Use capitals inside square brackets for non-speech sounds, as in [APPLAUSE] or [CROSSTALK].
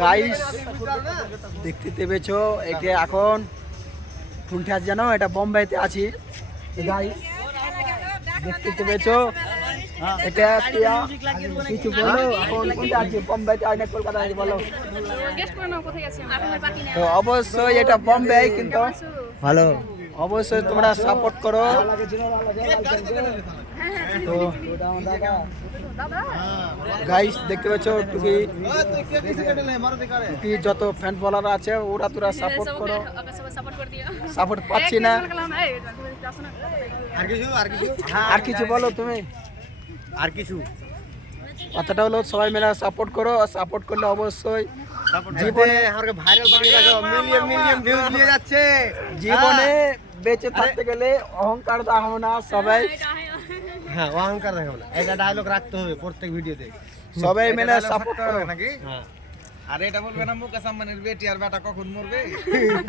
Guys দেখতে পেয়েছ এটা এখন কোনটা আছে জানো এটা বোম্বাইতে আছি। গাইস দেখতে পেয়েছ এটা কিছু বলো এখন কোনটা আছে? বোম্বাইতে আইনা কলকাতা আছে বলো তো অবশ্যই এটা বোম্বে কিন্তু ভালো। অবশ্যই তোমরা সাপোর্ট করো। তো গাইস দেখতে পাচ্ছ টুকি টুকি যত ফ্যান ফলোয়ার আছে ওরা তোরা সাপোর্ট করো। সাপোর্ট পাচ্ছি না। আর কিছু আর কিছু আর কিছু বলো তুমি? আর কিছু। কথাটা হলো সবাই মিলে সাপোর্ট করো সাপোর্ট করলে অবশ্যই জীবনে আমাকে ভাইরাল মিলিয়ন মিলিয়ন ভিউজ নিয়ে যাচ্ছে। জীবনে বেঁচে থাকতে গেলে অহংকার দেখাবো না সবাই হ্যাঁ অহংকার দেখাবো না। এটা ডায়লগ রাখতে হবে প্রত্যেক ভিডিওতে। সবাই মিলে সাপোর্ট করবে নাকি? আর এটা বলবে না মুকেশ আম্বানির বেটি আর বেটা কখন মরবে? [LAUGHS]